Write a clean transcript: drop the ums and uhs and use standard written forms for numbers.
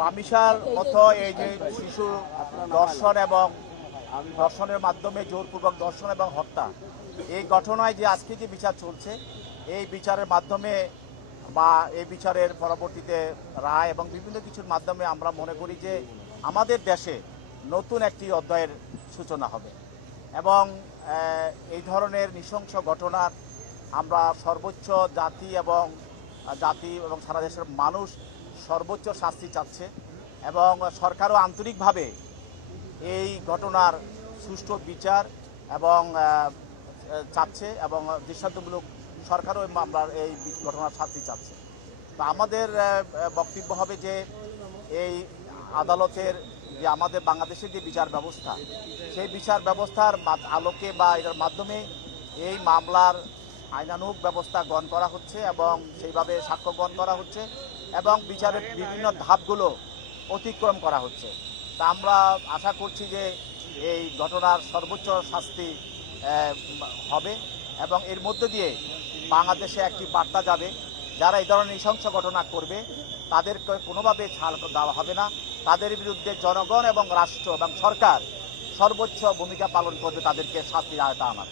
রামিসার মতো এই যে শিশু দর্শন এবং ধর্ষণের মাধ্যমে জোরপূর্বক ধর্ষণ এবং হত্যা, এই ঘটনায় যে আজকে যে বিচার চলছে, এই বিচারের মাধ্যমে বা এই বিচারের পরবর্তীতে রায় এবং বিভিন্ন কিছুর মাধ্যমে আমরা মনে করি যে আমাদের দেশে নতুন একটি অধ্যায়ের সূচনা হবে এবং এই ধরনের নৃশংস ঘটনার আমরা সর্বোচ্চ জাতি এবং সারা দেশের মানুষ সর্বোচ্চ শাস্তি চাচ্ছে এবং সরকারও আন্তরিকভাবে এই ঘটনার সুষ্ঠু বিচার এবং চাচ্ছে এবং দৃষ্টান্তমূলক সরকারও মামলার এই ঘটনার শাস্তি চাচ্ছে। তো আমাদের বক্তব্য হবে যে এই আদালতের যে আমাদের বাংলাদেশের যে বিচার ব্যবস্থা, সেই বিচার ব্যবস্থার আলোকে বা এটার মাধ্যমে এই মামলার আইনানুগ ব্যবস্থা গ্রহণ করা হচ্ছে এবং সেইভাবে সাক্ষ্য গ্রহণ করা হচ্ছে এবং বিচারের বিভিন্ন ধাপগুলো অতিক্রম করা হচ্ছে। তা আমরা আশা করছি যে এই ঘটনার সর্বোচ্চ শাস্তি হবে এবং এর মধ্য দিয়ে বাংলাদেশে একটি বার্তা যাবে, যারা এই ধরনের নৃশংস ঘটনা করবে তাদেরকে কোনোভাবে ছাড় দেওয়া হবে না, তাদের বিরুদ্ধে জনগণ এবং রাষ্ট্র এবং সরকার সর্বোচ্চ ভূমিকা পালন করবে তাদেরকে শাস্তির আওতায় আনার।